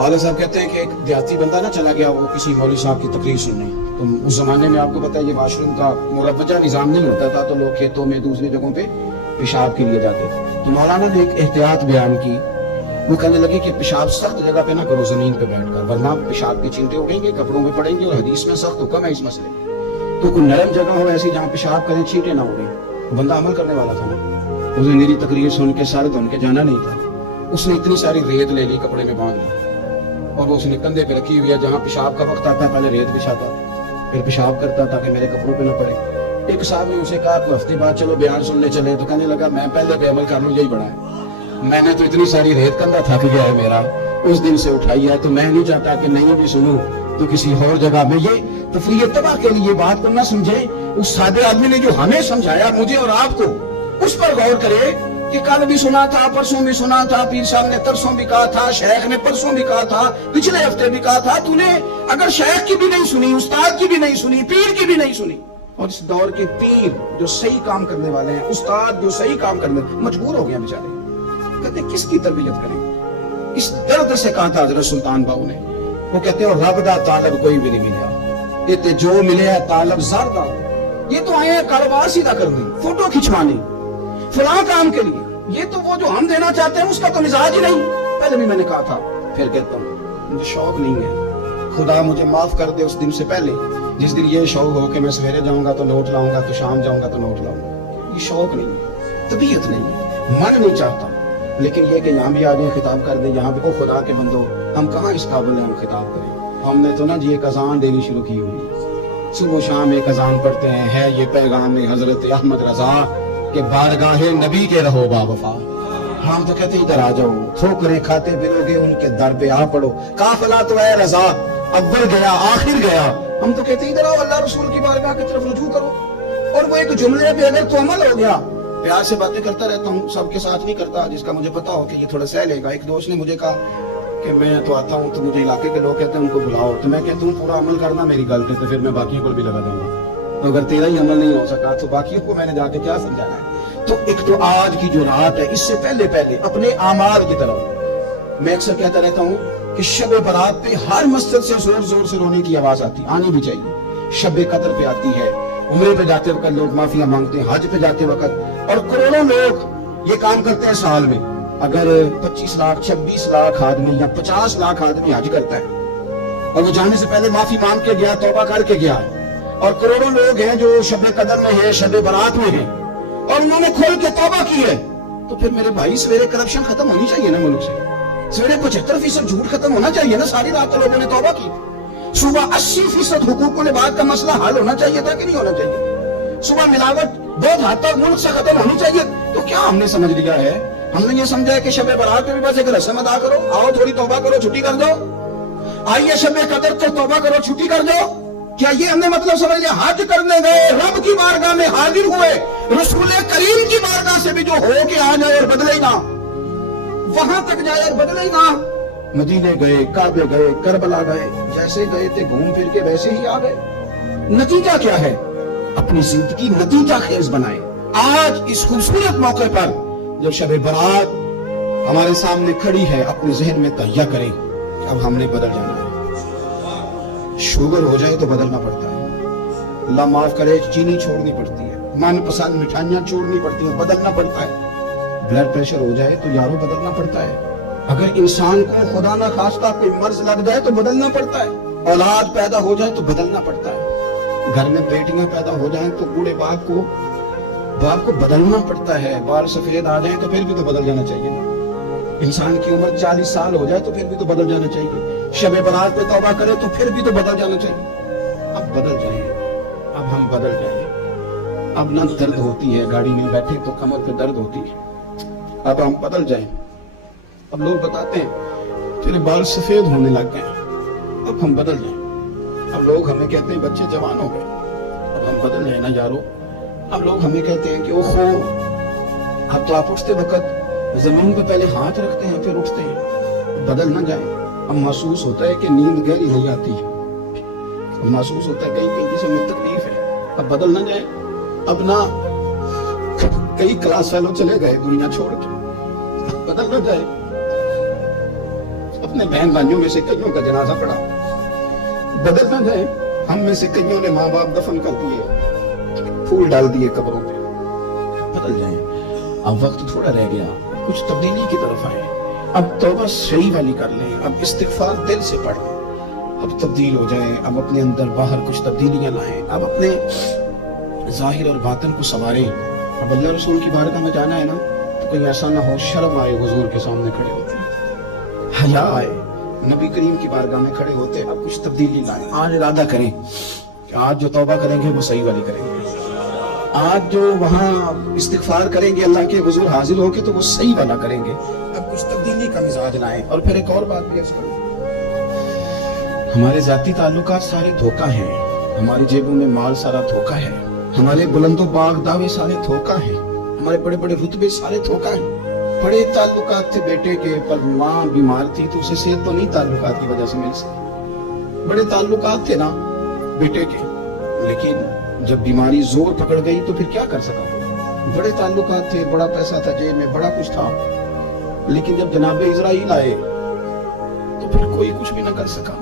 वाले साहब कहते हैं कि एक देहाती बंदा ना चला गया, वो किसी मौलवी साहब की तकरीर सुनने। तो उस जमाने में आपको पता है ये वाशरूम का मुरवजा निज़ाम नहीं होता था, तो लोग खेतों में दूसरी जगहों पे पेशाब के लिए जाते थे। तो मौलाना ने एक एहतियात बयान की, वो कहने लगे कि पेशाब सख्त जगह पे ना करो, जमीन पे बैठकर, वरना पेशाब के छींटे उड़ेंगे, कपड़ों में पड़ेंगे, और हदीस में सख्त हुक्म है इस मसले। तो कोई नरम जगह हो ऐसी जहाँ पेशाब करें, छींटे ना उड़े। बंदा अमल करने वाला था ना, उसने मेरी तकरीर सुन के सर धुन के जाना नहीं था। उसने इतनी सारी रेत ले ली, कपड़े में बांध ली, और वो उसने कंधे पे रखी हुई है। जहाँ पेशाब का वक्त आता है पहले रेत बिछाता, फिर पेशाब करता ताकि मेरे कपड़ों पे ना पड़े। एक साहब ने उसे कहा कोई हफ्ते बाद चलो बयान सुनने चले, तो कहने लगा मैं पहले पे अमल कर लूँ, यही बड़ा है। मैंने तो इतनी सारी रेत, कंधा थक गया है मेरा, उस दिन से उठाई है, तो मैं नहीं चाहता कि नहीं भी सुनूं तो किसी और जगह में। ये तफरीह तबाह के लिए बात को ना समझे। उस सादे आदमी ने जो हमें समझाया, मुझे और आपको, उस पर गौर करे कि कल भी सुना था, परसों भी सुना था, पीर साहब ने तरसों भी कहा था, शेख ने परसों भी कहा था, पिछले हफ्ते भी कहा था। तूने अगर शेख की भी नहीं सुनी, उस्ताद की भी नहीं सुनी, पीर की भी नहीं सुनी, और इस दौर के पीर जो सही काम करने वाले हैं, उस्ताद जो सही काम करने, मजबूर हो गया बेचारे। कहते किसकी तरबियत करें? इस दर्द से कहा था हजरत सुल्तान बाबू ने। वो कहते हैं रब दा तालब कोई भी नहीं मिला, ये ते जो मिले है तालब ज़रदा। ये तो आए हैं कारोबार सीधा करने, फोटो खिंचवाने, फलां काम के लिए। ये तो वो जो हम देना चाहते हैं उसका तो मिजाज ही नहीं। पहले भी मैंने कहा था, फिर कहता हूँ, मुझे शौक नहीं है। खुदा मुझे माफ कर दे उस दिन से पहले, जिस दिन ये शौक हो कि मैं सवेरे जाऊंगा तो नोट लाऊंगा, तो शाम जाऊंगा तो नोट लाऊंगा। ये शौक नहीं है, तबीयत नहीं है, मन नहीं चाहता। लेकिन ये कि यहाँ भी आ गए खिताब कर दे, यहाँ पे ओ खुदा के बंदो, हम कहाँ इस काबिल हैं हम खिताब करें। हमने तो ना जी एक अजान देनी शुरू की हुई, सुबह शाम एक अजान पढ़ते हैं, है ये पैगाम हजरत अहमद रजा के बारगाहे नबी के रहो बावफा। हम तो कहते इधर आ जाओ, ठोकरें खाते फिरोगे उनके दर पे आ पड़ो, काफिला तो है रजा, अव्वल गया आखिर गया। हम तो कहते इधर आओ, अल्लाह रसूल की बारगाह की तरफ रुजू करो। और वो एक जुमले पे अगर तो अमल हो गया, प्यार से बातें करता रहता हूँ, सबके साथ नहीं करता, जिसका मुझे पता हो कि ये थोड़ा सह लेगा। एक दोस्त ने मुझे कहा कि मैं तो आता हूँ, तो मुझे इलाके के लोग कहते हैं उनको बुलाओ, तो मैं कहता हूँ पूरा अमल करना मेरी गल पे, तो फिर मैं बाकी को भी लगा दूंगा। तो अगर तेरा ही अमल नहीं हो सका तो बाकियों को मैंने जाके क्या समझाना है। तो एक तो आज की जो रात है, इससे पहले पहले अपने आमार की तरफ मैं अक्सर कहता रहता हूँ कि शब बारात पे हर मस्जिद से जोर जोर से रोने की आवाज आती, आनी भी चाहिए। शब कदर पे आती है, उम्रे पे जाते वक्त लोग माफिया मांगते हैं, हज पे जाते वक्त, और करोड़ों लोग ये काम करते हैं साल में। अगर 25 लाख 26 लाख आदमी या 50 लाख आदमी हज करता है, और वो जाने से पहले माफी मांग के गया, तौबा करके गया है, और करोड़ों लोग हैं जो शब कदर में है, शब बारात में है, और उन्होंने खोल के तौबा की है, तो फिर मेरे भाई सवेरे करप्शन खत्म होनी चाहिए ना मुल्क से। सवेरे 75% झूठ खत्म होना चाहिए ना। सारी रात लोगों ने तौबा की। सुबह 80% हुकूकुल इबाद का मसला हल होना चाहिए था कि नहीं होना चाहिए। सुबह मिलावट बहुत हद तक मुल्क से खत्म होनी चाहिए। तो क्या हमने समझ लिया है? हमने ये समझा है कि शब बारात में भी बस एक रस्म अदा करो, आओ थोड़ी तौबा करो, छुट्टी कर दो। आइए शब कदर तो तौबा करो, छुट्टी कर दो। क्या ये हमने मतलब समझ लिया? हज करने गए, रब की बारगाह में हाजिर हुए, रसूल करीम की बारगाह से भी जो हो के आ जाए और बदले ही ना, वहां तक जाए और बदले ही ना। मदीने गए, काबे गए, करबला गए, जैसे गए थे घूम फिर के वैसे ही आ गए। नतीजा क्या है? अपनी जिंदगी नतीजा खेज बनाए। आज इस खूबसूरत मौके पर जब शब बारात हमारे सामने खड़ी है, अपने जहन में तैयार करें अब हमने बदल जाना है। शुगर हो जाए तो बदलना पड़ता है, अल्लाह माफ करे, चीनी छोड़नी पड़ती है, मनपसंद मिठाइयां छोड़नी पड़ती है, बदलना पड़ता है। ब्लड प्रेशर हो जाए तो यारों बदलना पड़ता है। अगर इंसान को खुदा ना खास्ता कोई मर्ज लग जाए तो बदलना पड़ता है। औलाद पैदा हो जाए तो बदलना पड़ता है। घर में बेटियां पैदा हो जाएं तो बूढ़े बाप को बदलना पड़ता है। बाल सफेद आ जाए तो फिर भी तो बदल जाना चाहिए ना। इंसान की उम्र 40 साल हो जाए तो फिर भी तो बदल जाना चाहिए। शब बारात पे तौबा करे तो फिर भी तो बदल जाना चाहिए। अब बदल जाए, अब हम बदल जाए। अब ना दर्द होती है, गाड़ी में बैठे तो कमर पे दर्द होती है। अब हम बदल जाए। अब लोग बताते हैं तेरे बाल सफेद होने लग गए, अब हम बदल जाए। अब लोग हमें कहते हैं बच्चे जवान हो गए, अब हम बदल जाए ना यारो। अब लोग हमें कहते हैं कि ओहो, अब तो आप उठते वक्त जमीन पे पहले हाथ रखते हैं फिर उठते हैं। बदल ना जाए। अब महसूस होता है कि नींद गहरी नहीं आती है, अब महसूस होता है कहीं कहीं जिसम में तकलीफ है। अब बदल ना जाए। अब ना कई क्लास फेलो चले गए दुनिया छोड़ के, बदल ना जाए। अब अपने बहन भाइयों में से कईयों का जनाजा पड़ा, बदल न गए, हम में से कईयों ने माँ बाप दफन कर दिए, फूल डाल दिए कब्रों पे, बदल जाए। अब वक्त थोड़ा रह गया, कुछ तब्दीली की तरफ आए, अब तौबा सही वाली कर लें, अब इस्तिगफार दिल से पढ़ें, अब तब्दील हो जाए, अब अपने अंदर बाहर कुछ तब्दीलियां लाएं, अब अपने जाहिर और बातिन को संवारें। अब अल्लाह रसूल की बारगाह में जाना है ना, तो कहीं ऐसा ना हो शर्म आए हुजूर के सामने खड़े होते, हया आए नबी करीम की बारगाह में खड़े होते, अब कुछ तब्दीली लाएं। आज इरादा करें कि आज जो तौबा करेंगे वो सही वाली करेंगे, आज जो वहाँ इस्तिगफार करेंगे अल्लाह के हुजूर हाजिर होके तो वो सही वाला करेंगे। अब कुछ तब्दीली का मिजाज लाएं। और फिर एक और बात भी अर्ज़ करूं, हमारे जाती ताल्लुकात सारे धोखा हैं, हमारी जेबों में माल सारा धोखा है, हमारे बुलंदो बाग दावे सारे धोखा हैं, हमारे बड़े बड़े रुतबे सारे धोखा हैं। बड़े ताल्लुकात थे बेटे के, पर माँ बीमार थी तो उसे सेहत तो नहीं ताल्लुकात की वजह से मिल सकी। बड़े ताल्लुकात थे ना बेटे के, लेकिन जब बीमारी जोर पकड़ गई तो फिर क्या कर सका। बड़े ताल्लुकात थे, बड़ा पैसा था जेब में, बड़ा कुछ था, लेकिन जब जनाब इजराइल आए तो फिर कोई कुछ भी ना कर सका।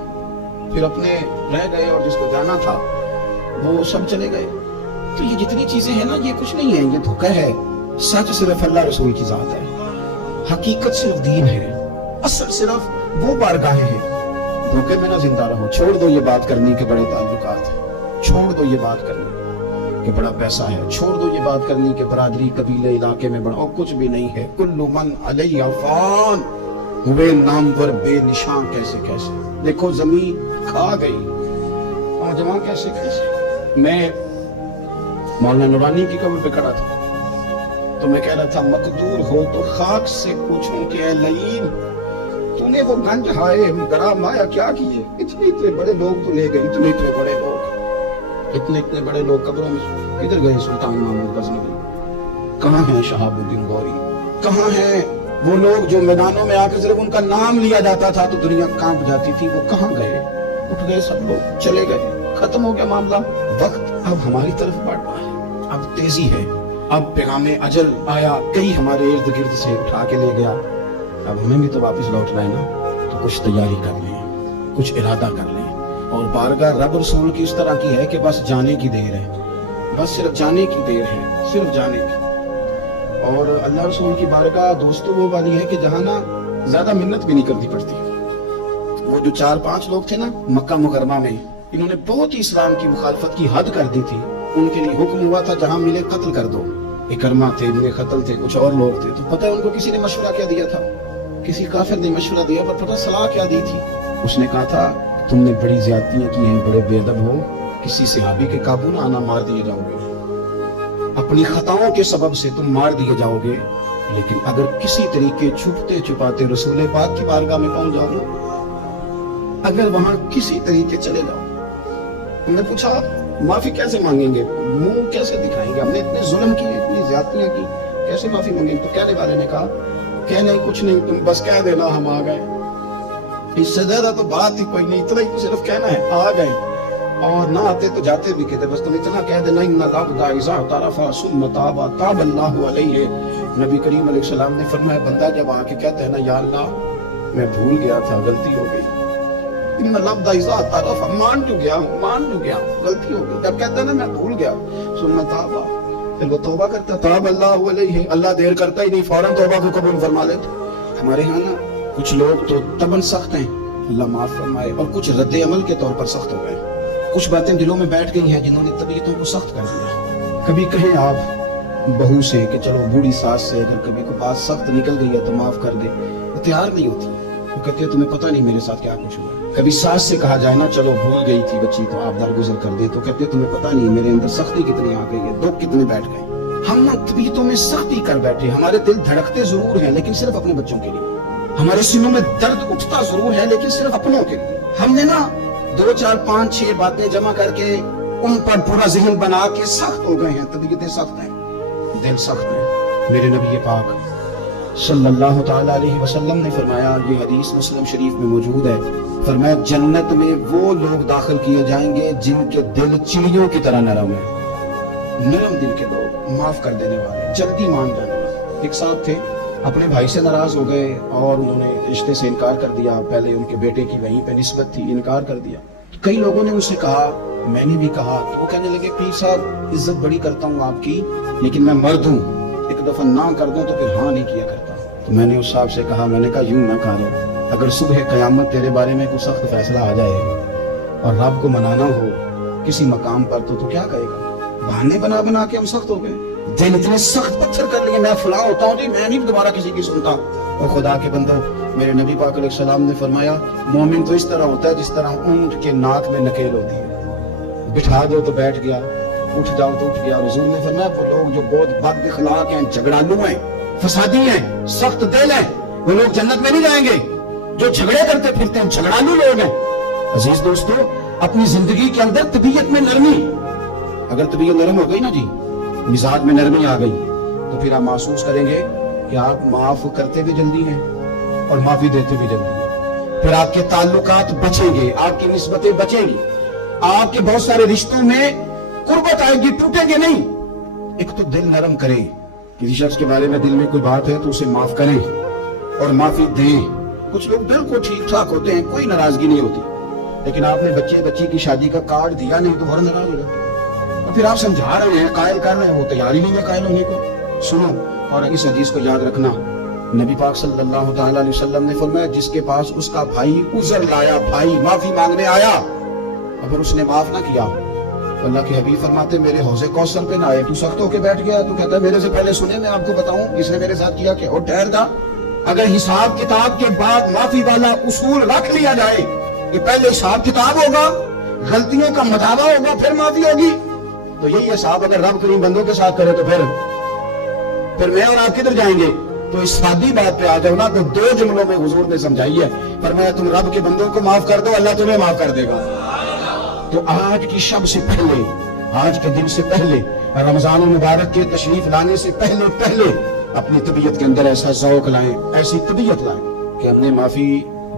फिर अपने रह गए और जिसको जाना था वो सब चले गए। तो ये जितनी चीजें हैं ना, ये कुछ नहीं है, ये धोखा है। सच सिर्फ अल्लाह रसूल की जात है, हकीकत सिर्फ दीन है, असल सिर्फ वो बारगाहें हैं। धोखे में ना जिंदा रहो। छोड़ दो ये बात करने के बड़े ताल्लुकात है, छोड़ दो ये बात करने के बड़ा पैसा है, छोड़ दो ये बात करने के बरादरी कबीले इलाके में बड़ा, और कुछ भी नहीं है। कुल्लु मन अलैहा फान, हुए नामवर बेनिशान कैसे कैसे। देखो जमीन खा गई, नौजवान कैसे कैसे। मैं मौलाना नूरानी की कब्र पे खड़ा था तो मैं कह रहा था, मकदूर हो तो खाक से पूछूं कि ऐ लईम, तूने वो गंज हाय गरा माया क्या किए। इतने इतने बड़े लोग तो ले गए, इतने इतने बड़े लोग, इतने इतने बड़े लोग कब्रों में किधर गए। सुल्तान महमूद गजनवी कहाँ हैं, शहाबुद्दीन गौरी कहाँ हैं, वो लोग जो मैदानों में आकर सिर्फ उनका नाम लिया जाता था तो दुनिया कांप जाती थी, वो कहाँ गए। उठ गए सब लोग, चले गए, खत्म हो गया मामला। वक्त अब हमारी तरफ बढ़ रहा है, अब तेजी है, अब पैगामे अजल आया, कई हमारे इर्द गिर्द से उठा के ले गया। अब हमें भी तो वापस लौटना है ना, तो कुछ तैयारी कर लें, कुछ इरादा कर लें। और बारगाह रब रसूल की इस तरह की है कि बस जाने की देर है, बस सिर्फ जाने की देर है, सिर्फ जाने की। और अल्लाह रसूल की बारगाह दोस्तों वो वाली है कि जहाँ ना ज्यादा मिन्नत भी नहीं करनी पड़ती। वो जो 4-5 लोग थे ना मक्का मुकरमा में, इन्होंने बहुत ही इस्लाम की मुखालफत की हद कर दी थी। उनके लिए हुक्म हुआ था जहां मिले कत्ल कर दो। इकरमा थे, इब्ने खतल थे, कुछ और लोग थे। तो पता है उनको किसी ने मशवरा क्या दिया था, किसी काफिर ने मशवरा दिया, पर पता सलाह क्या दी थी। उसने कहा था, तुमने बड़ी ज्यादतियां की हैं, बड़े बेअदब हो, किसी सहाबी के काबू ना आना, मार दिए जाओगे। अपनी खताओं के सबब से तुम मार दिए जाओगे, लेकिन अगर किसी तरीके छुपते छुपाते रसूल पाक की बारगाह में पहुंच जाओगे, अगर वहां किसी तरीके चले जाओ। हमने पूछा माफी कैसे मांगेंगे, मुंह कैसे दिखाएंगे, हमने इतने जुल्म किए, इतनी ज्यादतियां की, कैसे माफी मांगेंगे। तो कहने वाले ने कहा, कह नहीं कुछ नहीं, तुम बस कह देना हम आ गए। इससे ज्यादा तो बात ही कोई नहीं, इतना ही सिर्फ कहना है आ गए, और ना आते तो जाते भी कहते, बस तुम इतना कह देना, इन्ना लब्दा इज़ा तरफा सुम्मा ताबा ताबल्लाहु अलैहि। नबी करीम अलैहि सलाम ने फरमाया, बंदा जब आके कहता है ना, या अल्लाह मैं भूल गया था, गलती हो गई, इन्ना लब्दा इज़ा तरफा, मान जो गया, गलती हो गई। जब कहता है ना मैं भूल गया, सुम्मा ताबा, फिर वो तौबा करता, ताबल्लाहु अलैहि, अल्लाह देर करता ही नहीं, फौरन तौबा को कबूल फरमा लेते। हमारे यहाँ ना कुछ लोग तो तबन सख्त हैं, अल्लाह माफ फरमाए, और कुछ रद्द अमल के तौर पर सख्त हो गए। कुछ बातें दिलों में बैठ गई हैं जिन्होंने तबीयतों को सख्त कर दिया। कभी कहें आप बहू से कि चलो बूढ़ी सास से अगर कभी कोई बात सख्त निकल गई है तो माफ कर दे, वो तैयार नहीं होती, वो कहती है तुम्हें पता नहीं मेरे साथ क्या कुछ हुआ। कभी सास से कहा जाए ना, चलो भूल गई थी बच्ची तो आप दरगुजर कर दे, तो कहते तुम्हें पता नहीं मेरे अंदर सख्ती कितनी आ गई है, दुख कितने बैठ गए। हम ना तबीयतों में सख्ती कर बैठे, हमारे दिल धड़कते जरूर हैं लेकिन सिर्फ अपने बच्चों के लिए, हमारे सीनों में दर्द उठता जरूर है लेकिन सिर्फ अपनों के लिए। हमने ना 2, 4, 5, 6 बातें जमा करके उन पर पूरा ज़हन बना के सख्त हो गए हैं, तबीयतें सख्त हैं, दिल सख्त हैं। मेरे नबी पाक सल्लल्लाहु तआला अलैहि वसल्लम ने फरमाया, ये हदीस मुस्लिम शरीफ में मौजूद है, फरमाया जन्नत में वो लोग दाखिल किए जाएंगे जिनके दिल चिड़ियों की तरह नरम है। नरम दिल के लोग, माफ कर देने वाले, जल्दी मान जाने वाले। एक साहब थे, اپنے بھائی سے ناراض ہو گئے اور انہوں نے رشتے سے انکار کر دیا. پہلے ان کے بیٹے کی وہیں پہ نسبت تھی, انکار کر دیا. کئی لوگوں نے ان سے کہا, میں نے بھی کہا, تو وہ کہنے لگے پیر صاحب عزت بڑی کرتا ہوں آپ کی, لیکن میں مرد ہوں, ایک دفعہ نہ کر دوں تو پھر ہاں نہیں کیا کرتا. تو میں نے اس صاحب سے کہا, میں نے کہا یوں نہ کہا, اگر صبح قیامت تیرے بارے میں کوئی سخت فیصلہ آ جائے اور رب کو منانا ہو کسی مقام پر تو کیا کہے گا؟ بہانے بنا بنا کے ہم سخت ہو گئے, دل اتنے سخت پتھر کر لیے, میں فلاں ہوتا ہوں جی, میں نہیں دوبارہ کسی کی سنتا. اور خدا کے بندو, میرے نبی پاک علیہ السلام نے فرمایا مومن تو اس طرح ہوتا ہے جس طرح اونٹ کے ناک میں نکیل ہوتی ہے, بٹھا دو تو بیٹھ گیا, اٹھ جاؤ تو اٹھ گیا. حضور نے فرمایا وہ لوگ جو بہت بد اخلاق ہیں, جھگڑالو ہیں, فسادی ہیں, سخت دل ہیں, وہ لوگ جنت میں نہیں جائیں گے. جو جھگڑے کرتے پھرتے ہیں جھگڑالو لوگ ہیں. عزیز دوستو, اپنی زندگی کے اندر طبیعت میں نرمی, اگر طبیعت نرم ہو گئی نا جی, مزاج میں نرمی آ گئی, تو پھر آپ محسوس کریں گے کہ آپ معاف کرتے بھی جلدی ہیں اور معافی دیتے بھی جلدی ہیں. پھر آپ کے تعلقات بچیں گے, آپ کی نسبتیں بچیں گی, آپ کے بہت سارے رشتوں میں قربت آئے گی, ٹوٹیں گے نہیں. ایک تو دل نرم کریں, کسی شخص کے بارے میں دل میں کوئی بات ہے تو اسے معاف کریں اور معافی دیں. کچھ لوگ بالکل ٹھیک ٹھاک ہوتے ہیں, کوئی ناراضگی نہیں ہوتی, لیکن آپ نے بچی کی شادی کا کارڈ دیا نہیں تو ہر ناراض ہو جاتا, اور پھر آپ سمجھا رہے ہیں, قائل کر رہے ہیں, وہ تیاری نہیں ہے قائل ہونے کو. سنو, اور اس حدیث کو یاد رکھنا, نبی پاک صلی اللہ تعالیٰ علیہ وسلم نے فرمایا جس کے پاس اس کا بھائی عذر لایا, بھائی معافی مانگنے آیا, اگر اس نے معاف نہ کیا, اللہ کے حبیب فرماتے میرے حوض کوثر پہ نہ آئے. تو سخت ہو کے بیٹھ گیا, تو کہتا ہے میرے سے پہلے سنے, میں آپ کو بتاؤں اس نے میرے ساتھ کیا کہ, اور ٹھہر جا, اگر حساب کتاب کے بعد معافی والا اصول رکھ لیا جائے کہ پہلے حساب کتاب ہوگا, غلطیوں کا مداوع ہوگا, پھر معافی ہوگی, تو یہی حساب اگر رب کریم بندوں کے ساتھ کرے تو پھر میں اور آپ کدھر جائیں گے؟ تو اس سادی بات پہ آ جاؤ نا, تو 2 جملوں میں حضور نے سمجھائی ہے, فرمایا تم رب کے بندوں کو معاف کر دو, اللہ تمہیں معاف کر دے گا. تو آج کی شب سے پہلے, آج کے دن سے پہلے, رمضان المبارک کے تشریف لانے سے پہلے اپنی طبیعت کے اندر ایسا ذوق لائیں, ایسی طبیعت لائیں کہ ہم نے معافی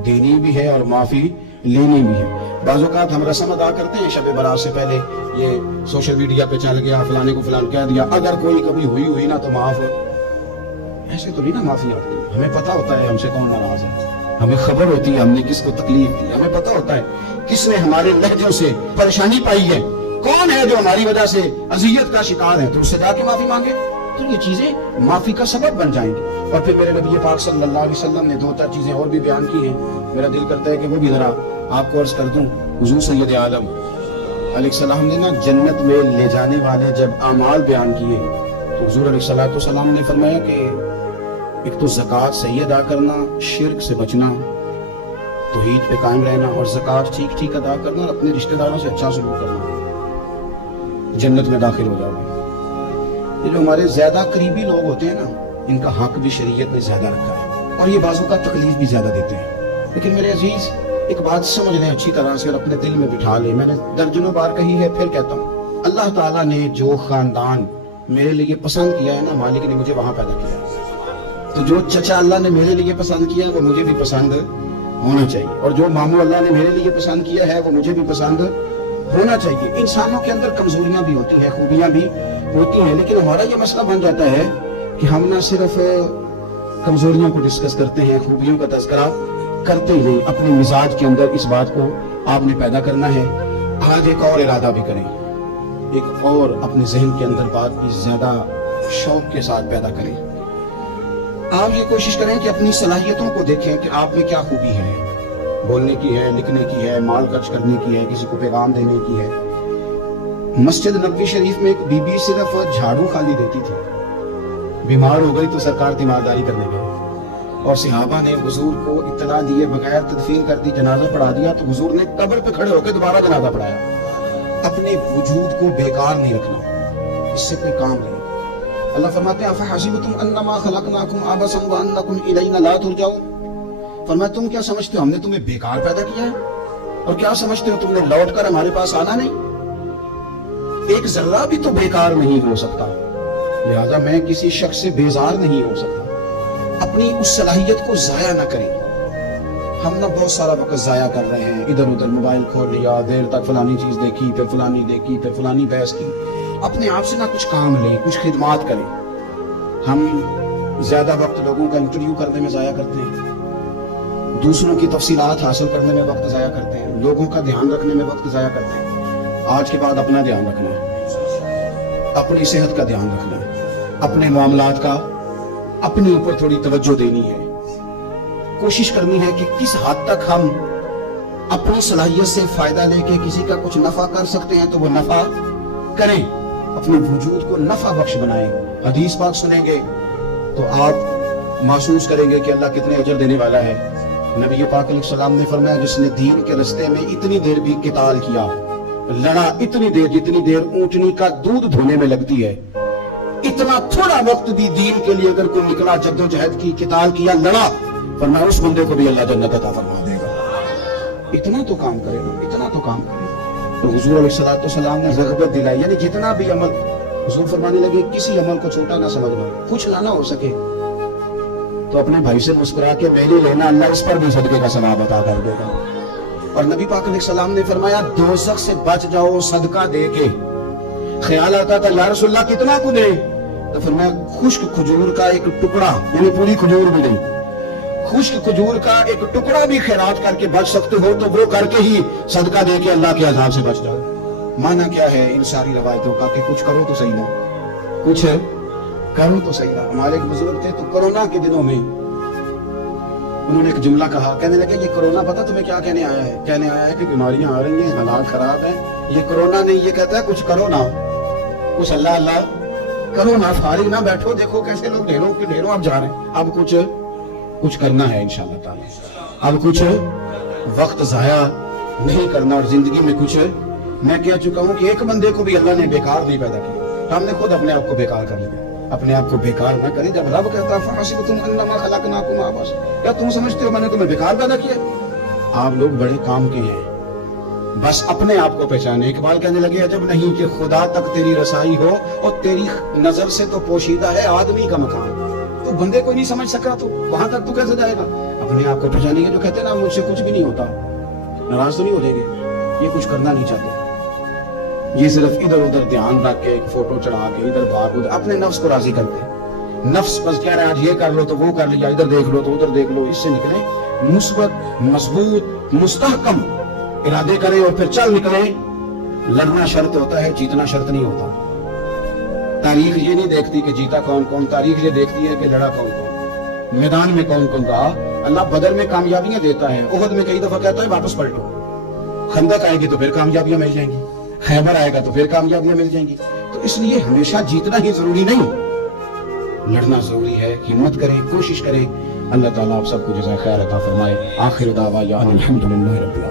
دینی بھی ہے اور معافی لینی بھی ہے. بعض اوقات ہم رسم ادا کرتے ہیں شب برات سے پہلے, یہ سوشل میڈیا پہ چل گیا, فلانے کو فلان کہہ دیا, اگر کوئی کبھی ہوئی نا تو معاف. ایسے تو نہیں نا معافی آتی, ہمیں پتا ہوتا ہے ہم سے کون ناراض ہے, ہمیں خبر ہوتی ہے ہم نے کس کو تکلیف دی, ہمیں پتا ہوتا ہے کس نے ہمارے لہجوں سے پریشانی پائی ہے, کون ہے جو ہماری وجہ سے اذیت کا شکار ہے, تو اس سے جا کے معافی مانگے, تو یہ چیزیں معافی کا سبب بن جائیں گی. اور پھر میرے نبی پاک صلی اللہ علیہ وسلم نے 2-4 چیزیں اور بھی بیان کی ہیں, میرا دل کرتا ہے کہ وہ بھی ذرا آپ کو عرض کر دوں. حضور سید عالم علیہ السلام نے نا جنت میں لے جانے والے جب اعمال بیان کیے, تو حضور علیہ السلام نے فرمایا کہ ایک تو زکوٰۃ صحیح ادا کرنا, شرک سے بچنا, توحید پہ قائم رہنا, اور زکوٰۃ ٹھیک ادا کرنا, اور اپنے رشتہ داروں سے اچھا سلوک کرنا, جنت میں داخل ہو جاؤ گے. یہ جو ہمارے زیادہ قریبی لوگ ہوتے ہیں نا, ان کا حق بھی شریعت نے زیادہ رکھا ہے, اور یہ بعضوں کا تکلیف بھی زیادہ دیتے ہیں. لیکن میرے عزیز, ایک بات سمجھ لیں اچھی طرح سے اور اپنے دل میں بٹھا لیں, میں نے درجنوں بار کہی ہے, پھر کہتا ہوں, اللہ تعالیٰ نے جو خاندان میرے لیے پسند کیا ہے نا, مالک نے مجھے وہاں پیدا کیا ہے, تو جو چچا اللہ نے میرے لیے پسند کیا ہے وہ مجھے بھی پسند ہونا چاہیے, اور جو ماموں اللہ نے میرے لیے پسند کیا ہے وہ مجھے بھی پسند ہونا چاہیے. انسانوں کے اندر کمزوریاں بھی ہوتی ہیں, خوبیاں بھی ہوتی ہیں, لیکن ہمارا یہ مسئلہ بن جاتا ہے کہ ہم نہ صرف کمزوریوں کو ڈسکس کرتے ہیں, خوبیوں کا تذکرہ کرتے ہی نہیں. اپنے مزاج کے اندر اس بات کو آپ نے پیدا کرنا ہے. آج ایک اور ارادہ بھی کریں, ایک اور اپنے ذہن کے اندر بات بھی زیادہ شوق کے ساتھ پیدا کریں. آپ یہ کوشش کریں کہ اپنی صلاحیتوں کو دیکھیں کہ آپ میں کیا خوبی ہے, بولنے کی ہے, لکھنے کی ہے, مال خرچ کرنے کی ہے, کسی کو پیغام دینے کی ہے. مسجد نبوی شریف میں ایک بی بی صرف جھاڑو خالی دیتی تھی, بیمار ہو گئی تو سرکار تیمارداری کرنے گئے, اور صحابہ نے حضور کو اطلاع دیے بغیر تدفین کر دی, جنازہ پڑھا دیا, تو حضور نے قبر پہ کھڑے ہو کے دوبارہ جنازہ پڑھایا. اپنے وجود کو بیکار نہیں رکھنا, اس سے کوئی کام نہیں. اللہ فرماتے ہیں افحسبتم انما خلقناکم عبثا وانکم الینا لا ترجعون, فرمایا تم کیا سمجھتے ہو ہم نے تمہیں بیکار پیدا کیا ہے, اور کیا سمجھتے ہو تم نے لوٹ کر ہمارے پاس آنا نہیں؟ ایک ذرہ بھی تو بیکار نہیں ہو سکتا, لہذا میں کسی شخص سے بیزار نہیں ہو سکتا. اپنی اس صلاحیت کو ضائع نہ کریں. ہم نہ بہت سارا وقت ضائع کر رہے ہیں, ادھر ادھر موبائل کھول لیا, دیر تک فلانی چیز دیکھی, پھر فلانی دیکھی, پھر فلانی بحث کی. اپنے آپ سے نہ کچھ کام لیں, کچھ خدمات کریں. ہم ज्यादा वक्त लोगों का इंटरव्यू करने में जाया करते हैं, दूसरों की तफसीलात हासिल करने में वक्त जाया करते हैं, लोगों का ध्यान रखने में वक्त जाया करते हैं। आज के बाद अपना ध्यान रखना है, अपनी सेहत का ध्यान रखना है, अपने मामलात का अपने ऊपर थोड़ी तवज्जो देनी है। कोशिश करनी है कि किस हद तक हम अपनी सलाहियत से फायदा लेके किसी का कुछ नफा कर सकते हैं तो वो नफा करें, अपने वजूद को नफा बख्श बनाएं। हदीस पाक सुनेंगे तो आप महसूस करेंगे कि अल्लाह कितने अजर देने वाला है। नबी पाक अलैहिस्सलाम ने फरमाया, जिसने दीन के रास्ते में इतनी देर भी किताल किया, लड़ा इतनी देर जितनी देर ऊंटनी का दूध धोने में लगती है, इतना थोड़ा वक्त भी दीन के लिए अगर कोई निकला, जद्दोजहद की, किताल किया, लड़ा, फरमाया उस बंदे को भी अल्लाह जन्नत अता फरमा देगा। इतना तो काम करे ना, इतना तो काम करे। तो हुजूर अलैहिस्सलाम ने रग़बत दिलाई, यानी जितना भी अमल, हुजूर फरमाने लगे किसी अमल को छोटा ना समझना, कुछ ना हो सके तो अपने भाई से मुस्कुरा के पहले लेना, अल्लाह इस पर भी सदके का सवाब अता कर देगा। और नबी पाक अलैहिस्सलाम ने फरमाया, दोज़ख से बच जाओ सदका दे के। ख्याल आता था या रसूलल्लाह कितना को दे, तो फरमाया खुश्क खजूर का एक टुकड़ा, यानी पूरी खजूर भी नहीं, खुश्क खजूर का एक टुकड़ा भी खैरात करके बच सकते हो तो वो करके ही सदका दे के अल्लाह के अज़ाब से बच जाओ। माना क्या है इन सारी रवायतों का कि कुछ करो तो सही ना, कुछ करो तो सही ना। हमारे एक बुजुर्ग थे तो कोरोना के दिनों में उन्होंने एक जुमला कहा, कहने लगे ये कोरोना पता तुम्हें क्या कहने आया है? कहने आया है कि बीमारियां आ रही हैं, हालात खराब है। ये कोरोना नहीं, ये कहता है कुछ करो ना, कुछ अल्लाह अल्लाह करो ना, फारिग ना बैठो, देखो कैसे लोग ढेरों के ढेरों अब जा रहे हैं। अब कुछ करना है इंशाअल्लाह ताला, अब कुछ वक्त जाया नहीं करना। और जिंदगी में कुछ, मैं कह चुका हूं कि एक बंदे को भी अल्लाह ने बेकार नहीं पैदा किया, हमने खुद अपने आप को बेकार कर लिया। अपने आप को बेकार ना करें। जब रब कहता है फहसिबतुम अन्नमा खलकनाकुम अबस, क्या तुम समझते हो मैंने तुम्हें बेकार पैदा किया? आप लोग बड़े काम के हैं, बस अपने आप को पहचाने। इकबाल कहने लगे अजब नहीं कि खुदा तक तेरी रसाई हो और तेरी नजर से तो पोशीदा है आदमी का मकान। तो बंदे को नहीं समझ सका तो वहां तक तू कैसे जाएगा? अपने आप को पहचानेंगे। जो कहते हैं ना मुझसे कुछ भी नहीं होता, नाराज तो नहीं हो जाएंगे, ये कुछ करना नहीं चाहते, ये सिर्फ इधर उधर ध्यान रख के एक फोटो चढ़ा के इधर भाग उधर अपने नफ्स को राजी करते। नफ्स बस कह रहा है आज ये कर लो तो वो कर लिया, इधर देख लो तो उधर देख लो। इससे निकले मुस्बत मजबूत मुस्तहकम इरादे करें और फिर चल निकले। लड़ना शर्त होता है, जीतना शर्त नहीं होता। तारीख ये नहीं देखती कि जीता कौन कौन, तारीख ये देखती है कि लड़ा कौन कौन, मैदान में कौन कौन रहा। अल्लाह बदर में कामयाबियां देता है, उहद में कई दफा कहता है वापस पलटो। खंदक आएगी तो फिर कामयाबियां मिल जाएंगी, खैबर आएगा तो फिर कामयाबियां मिल जाएंगी। तो इसलिए हमेशा जीतना ही जरूरी नहीं, लड़ना जरूरी है। हिम्मत करें, कोशिश करें। अल्लाह ताला आप सबको जज़ाए खैर अता फरमाए। आखिर दावा या अनिल हम्दुलिल्लाहि रब्बिल आलमीन।